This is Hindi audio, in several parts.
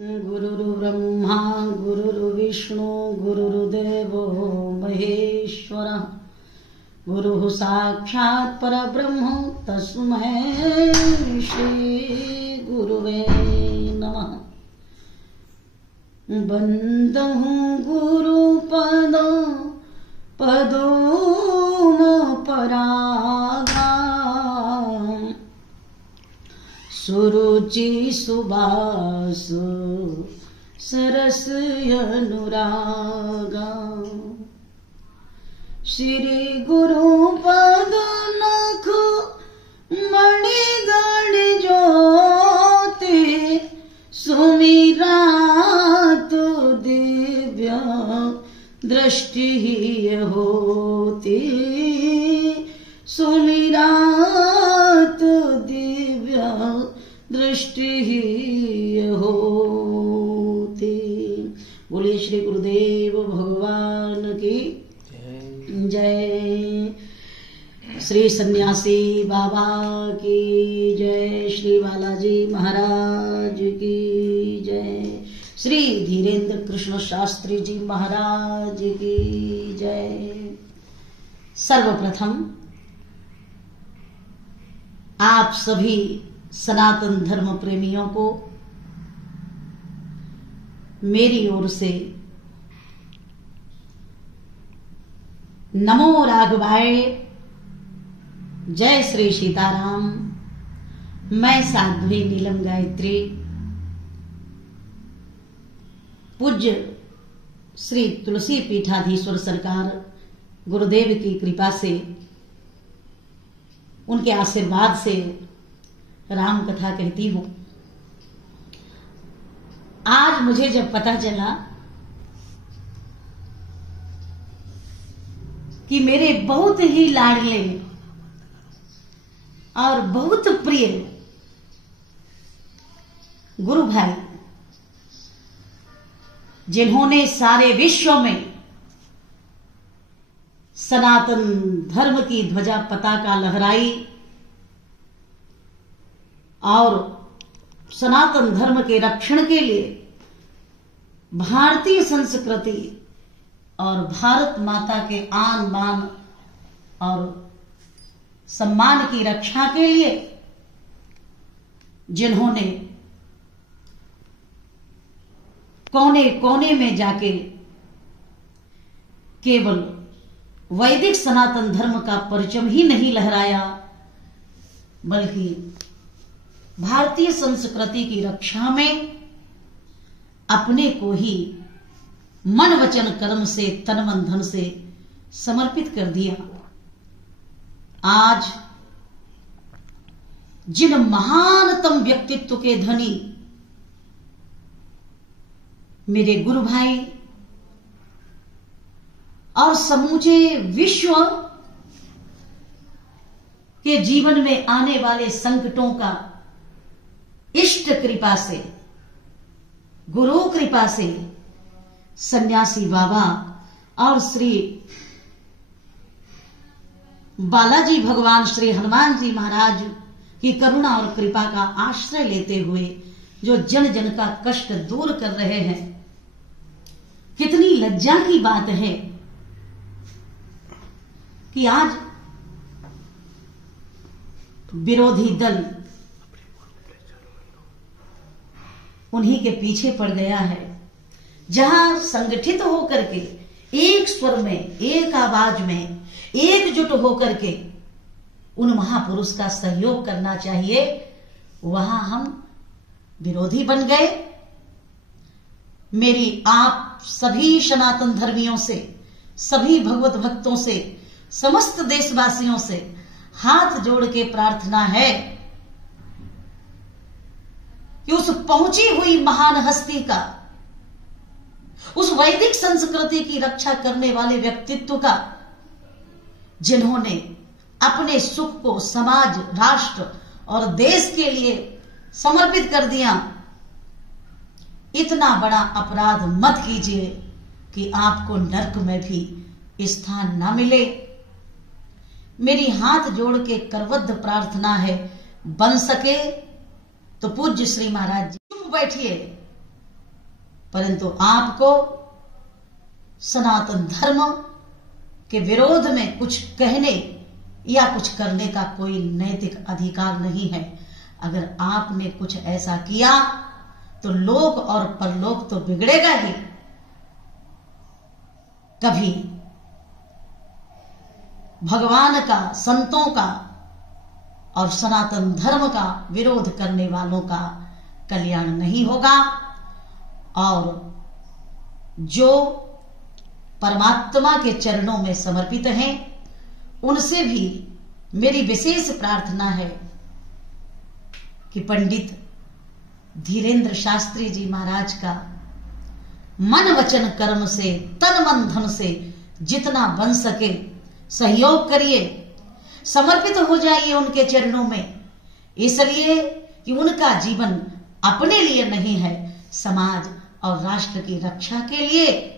गुरुर्ब्रह्मा गुरुर्विष्णु गुरुर्देवो महेश्वरः गुरुः साक्षात् परब्रह्म तस्मै श्री गुरुवे नमः। बंदं गुरुपदो पदोम परागा सुरुचि सुबास सरस अनुरागा श्री गुरुपद नख मणिगण ज्योति सुमिरात दिव्य दृष्टि होती सुमिरात दिव्य दृष्टि होती। बोलिए श्री गुरुदेव भगवान की जय। श्री सन्यासी बाबा की जय। श्री बालाजी महाराज की जय। श्री धीरेन्द्र कृष्ण शास्त्री जी महाराज की जय। सर्वप्रथम आप सभी सनातन धर्म प्रेमियों को मेरी ओर से नमो राघवाय, जय श्री सीताराम। मैं साध्वी नीलम गायत्री पूज्य श्री तुलसी पीठाधीश्वर सरकार गुरुदेव की कृपा से, उनके आशीर्वाद से राम कथा कहती हूं। आज मुझे जब पता चला कि मेरे बहुत ही लाडले और बहुत प्रिय गुरु भाई, जिन्होंने सारे विश्व में सनातन धर्म की ध्वजा पताका लहराई और सनातन धर्म के रक्षण के लिए भारतीय संस्कृति और भारत माता के आन बान और सम्मान की रक्षा के लिए जिन्होंने कोने कोने में जाके केवल वैदिक सनातन धर्म का परचम ही नहीं लहराया, बल्कि भारतीय संस्कृति की रक्षा में अपने को ही मन वचन कर्म से तन मन धन से समर्पित कर दिया। आज जिन महानतम व्यक्तित्व के धनी मेरे गुरु भाई और समूचे विश्व के जीवन में आने वाले संकटों का इष्ट कृपा से, गुरु कृपा से सन्यासी बाबा और श्री बालाजी भगवान श्री हनुमान जी महाराज की करुणा और कृपा का आश्रय लेते हुए जो जन जन का कष्ट दूर कर रहे हैं, कितनी लज्जा की बात है कि आज विरोधी दल उन्हीं के पीछे पड़ गया है। जहां संगठित होकर के एक स्वर में, एक आवाज में, एकजुट होकर के उन महापुरुष का सहयोग करना चाहिए, वहां हम विरोधी बन गए। मेरी आप सभी सनातन धर्मियों से, सभी भगवत भक्तों से, समस्त देशवासियों से हाथ जोड़ के प्रार्थना है कि उस पहुंची हुई महान हस्ती का, उस वैदिक संस्कृति की रक्षा करने वाले व्यक्तित्व का, जिन्होंने अपने सुख को समाज, राष्ट्र और देश के लिए समर्पित कर दिया, इतना बड़ा अपराध मत कीजिए कि आपको नरक में भी स्थान न मिले। मेरी हाथ जोड़ के करबद्ध प्रार्थना है, बन सके तो पूज्य श्री महाराज जी चुप बैठिए परंतु आपको सनातन धर्म के विरोध में कुछ कहने या कुछ करने का कोई नैतिक अधिकार नहीं है। अगर आपने कुछ ऐसा किया तो लोक और परलोक तो बिगड़ेगा ही। कभी भगवान का, संतों का और सनातन धर्म का विरोध करने वालों का कल्याण नहीं होगा। और जो परमात्मा के चरणों में समर्पित हैं, उनसे भी मेरी विशेष प्रार्थना है कि पंडित धीरेन्द्र शास्त्री जी महाराज का मन वचन कर्म से, तन मन धन से जितना बन सके सहयोग करिए, समर्पित हो जाइए उनके चरणों में। इसलिए कि उनका जीवन अपने लिए नहीं है, समाज और राष्ट्र की रक्षा के लिए।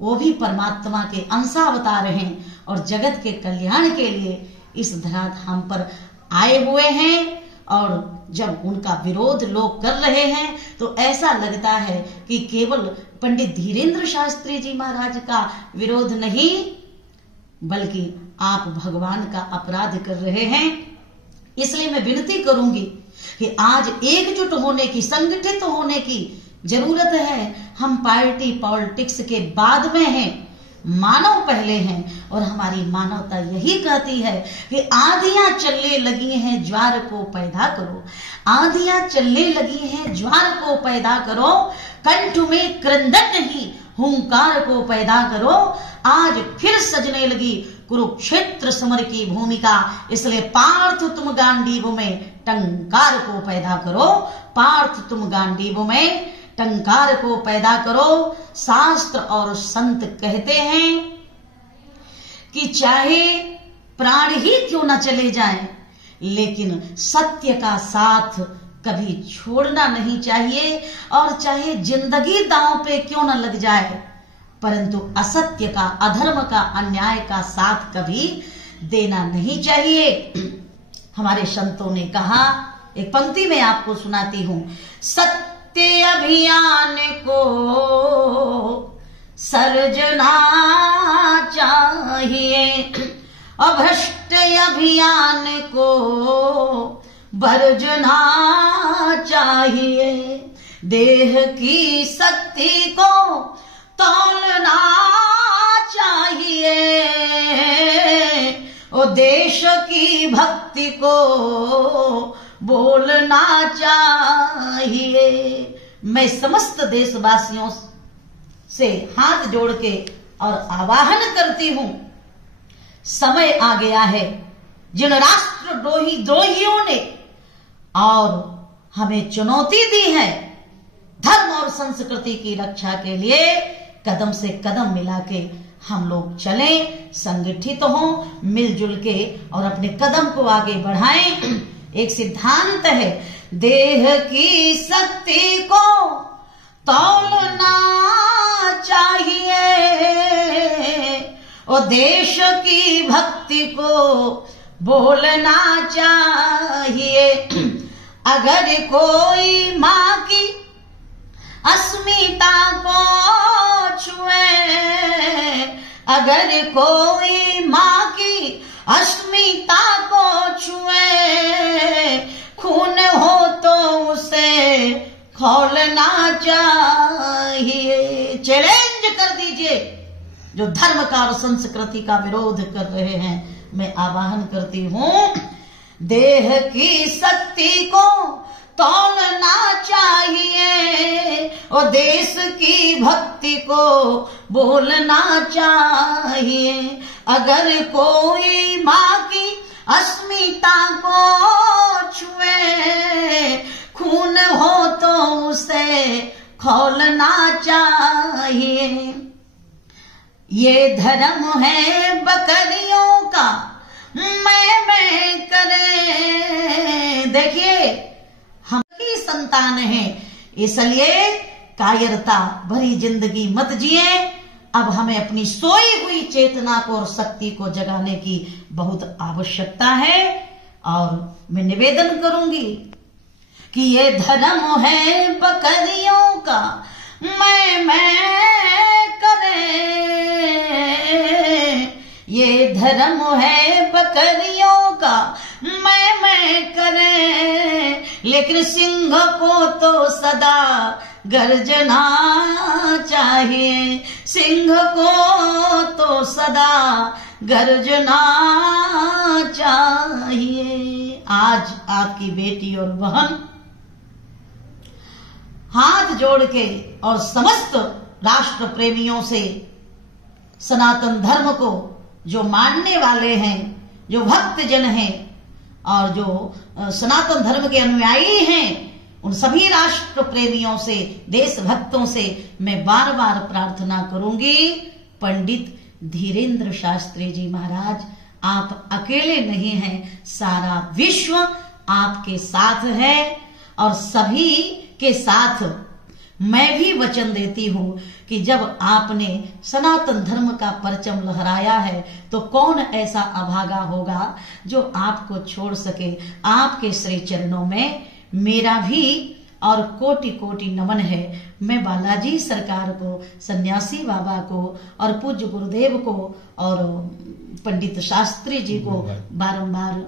वो भी परमात्मा के अंशावतार हैं और जगत के कल्याण के लिए इस धराधाम पर आए हुए हैं। और जब उनका विरोध लोग कर रहे हैं तो ऐसा लगता है कि केवल पंडित धीरेन्द्र शास्त्री जी महाराज का विरोध नहीं, बल्कि आप भगवान का अपराध कर रहे हैं। इसलिए मैं विनती करूंगी कि आज एकजुट होने की, संगठित होने की जरूरत है। हम पार्टी पॉलिटिक्स के बाद में हैं, मानव पहले हैं। और हमारी मानवता यही कहती है कि आंधियां चलने लगी हैं, ज्वार को पैदा करो। आंधियां चलने लगी हैं, ज्वार को पैदा करो। कंठ में क्रंदन नहीं, हुंकार को पैदा करो। आज फिर सजने लगी कुरुक्षेत्र समर की भूमिका। इसलिए पार्थ तुम गांडीव में टंकार को पैदा करो। पार्थ तुम गांडीव में टंकार को पैदा करो। शास्त्र और संत कहते हैं कि चाहे प्राण ही क्यों न चले जाएं, लेकिन सत्य का साथ कभी छोड़ना नहीं चाहिए। और चाहे जिंदगी दांव पे क्यों न लग जाए, परंतु असत्य का, अधर्म का, अन्याय का साथ कभी देना नहीं चाहिए। हमारे संतों ने कहा, एक पंक्ति में आपको सुनाती हूं। सत्य अभियान को सर्जना चाहिए, अभ्रष्ट अभियान को वर्जना चाहिए। देह की शक्ति को तौलना चाहिए, और देश की भक्ति को बोलना चाहिए। मैं समस्त देशवासियों से हाथ जोड़ के और आवाहन करती हूं, समय आ गया है जिन राष्ट्र द्रोहियों ने और हमें चुनौती दी है, धर्म और संस्कृति की रक्षा के लिए कदम से कदम मिला के हम लोग चलें, संगठित हों, मिलजुल के और अपने कदम को आगे बढ़ाएं। एक सिद्धांत है, देह की शक्ति को तौलना चाहिए, और देश की भक्ति को बोलना चाहिए। अगर कोई माँ की अस्मिता को छुए, अगर कोई माँ की अस्मिता को छुए, खून हो तो उसे खौलना चाहिए। चैलेंज कर दीजिए जो धर्म का और संस्कृति का विरोध कर रहे हैं। मैं आवाहन करती हूं, देह की शक्ति को तौलना चाहिए, और देश की भक्ति को बोलना चाहिए। अगर कोई माँ की अस्मिता को छुए, खून हो तो उसे खौलना चाहिए। ये धर्म है बकरियों का, मैं करे। देखिए, हम ही संतान हैं, इसलिए कायरता भरी जिंदगी मत जिए। अब हमें अपनी सोई हुई चेतना को और शक्ति को जगाने की बहुत आवश्यकता है। और मैं निवेदन करूंगी कि ये धर्म है बकरियों का, मैं करे, ये धर्म है बकरियों का मैं करे, लेकिन सिंह को तो सदा गर्जना चाहिए, सिंह को तो सदा गर्जना चाहिए। आज आपकी बेटी और बहन हाथ जोड़ के और समस्त राष्ट्र प्रेमियों से सनातन धर्म को जो मानने वाले हैं, जो भक्त जन हैं और जो सनातन धर्म के अनुयायी हैं, उन सभी राष्ट्र प्रेमियों से, देशभक्तों से मैं बार बार प्रार्थना करूंगी, पंडित धीरेन्द्र शास्त्री जी महाराज, आप अकेले नहीं हैं, सारा विश्व आपके साथ है। और सभी के साथ मैं भी वचन देती हूं कि जब आपने सनातन धर्म का परचम लहराया है तो कौन ऐसा अभागा होगा जो आपको छोड़ सके। आपके श्री चरणों में मेरा भी और कोटि कोटि नमन है। मैं बालाजी सरकार को, सन्यासी बाबा को और पूज्य गुरुदेव को और पंडित शास्त्री जी को बारंबार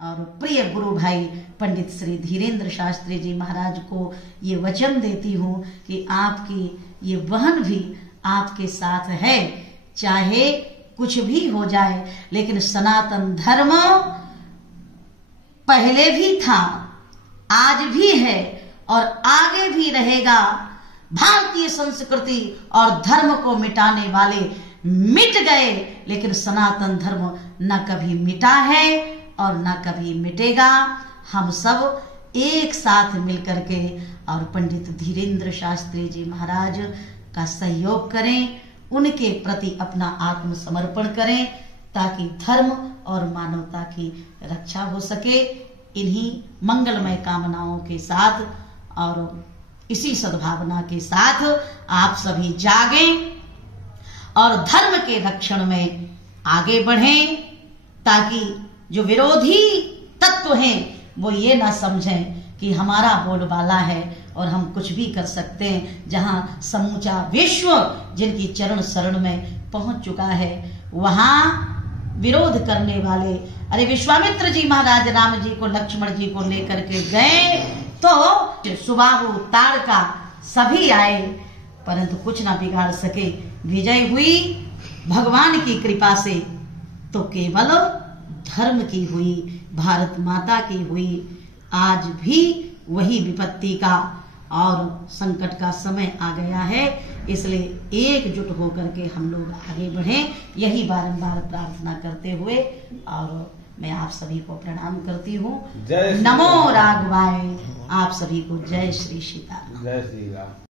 और प्रिय गुरु भाई पंडित श्री धीरेन्द्र शास्त्री जी महाराज को ये वचन देती हूँ कि आपकी ये बहन भी आपके साथ है, चाहे कुछ भी हो जाए, लेकिन सनातन धर्म पहले भी था, आज भी है और आगे भी रहेगा। भारतीय संस्कृति और धर्म को मिटाने वाले मिट गए, लेकिन सनातन धर्म न कभी मिटा है और न कभी मिटेगा। हम सब एक साथ मिलकर के और पंडित धीरेन्द्र शास्त्री जी महाराज का सहयोग करें, उनके प्रति अपना आत्मसमर्पण करें ताकि धर्म और मानवता की रक्षा हो सके। इन्हीं मंगलमय कामनाओं के साथ और इसी सद्भावना के साथ आप सभी जागें और धर्म के रक्षण में आगे बढ़ें, ताकि जो विरोधी तत्व हैं वो ये ना समझें कि हमारा बोलबाला है और हम कुछ भी कर सकते हैं। जहां समूचा विश्व जिनकी चरण शरण में पहुंच चुका है, वहां विरोध करने वाले, अरे विश्वामित्र जी महाराज राम जी को, लक्ष्मण जी को लेकर के गए तो सुबाहु ताड़का सभी आए, परंतु कुछ ना बिगाड़ सके। विजय हुई भगवान की कृपा से, तो केवल धर्म की हुई, भारत माता की हुई। आज भी वही विपत्ति का और संकट का समय आ गया है, इसलिए एकजुट होकर के हम लोग आगे बढ़ें, यही बारंबार प्रार्थना करते हुए और मैं आप सभी को प्रणाम करती हूँ। नमो राघवाय। आप सभी को जय श्री सीताराम। जय श्री राम।